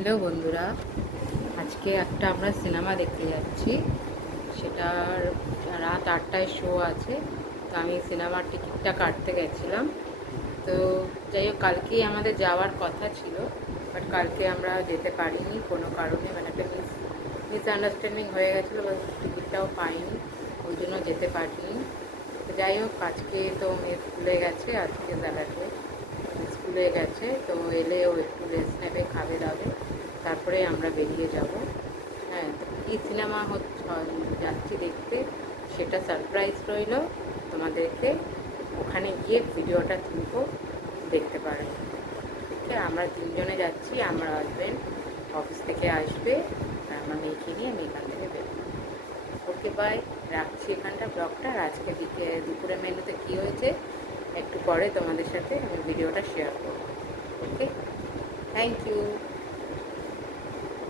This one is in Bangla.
হ্যালো বন্ধুরা, আজকে একটা আমরা সিনেমা দেখতে যাচ্ছি। সেটার রাত 8টায় শো আছে। তো আমি সিনেমার টিকিটটা কাটতে গেছিলাম। তো যাই হোক, কালকেই আমাদের যাওয়ার কথা ছিল, বাট কালকে আমরা যেতে পারিনি কোনো কারণে। মানে একটা মিসআন্ডারস্ট্যান্ডিং হয়ে গেছিলো, বা টিকিটটাও পাইনি, ওই জন্য যেতে পারিনি। তো যাই হোক, আজকে তো মেয়ে স্কুলে গেছে, আজকে স্যাটারডে, স্কুলে গেছে। তো এলে ও একটু রেস্ট নেবে, খাবে দাবে, তারপরে আমরা বেরিয়ে যাব। হ্যাঁ, তো কী সিনেমা যাচ্ছি দেখতে, সেটা সারপ্রাইজ রইল তোমাদেরকে। ওখানে গিয়ে ভিডিওটা তুলব, দেখতে পারো। ঠিক আছে, আমরা তিনজনে যাচ্ছি। আমার হাজব্যান্ড অফিস থেকে আসবে, আর আমার মেয়েকে নিয়ে আমি এখান থেকে বেরোবো। ওকে, বাই। রাখছি এখানটা ব্লগটা। আর আজকে দুপুরে মেনুতে কী হয়েছে একটু পরে তোমাদের সাথে আমি ভিডিওটা শেয়ার করব। ওকে, থ্যাংক ইউ।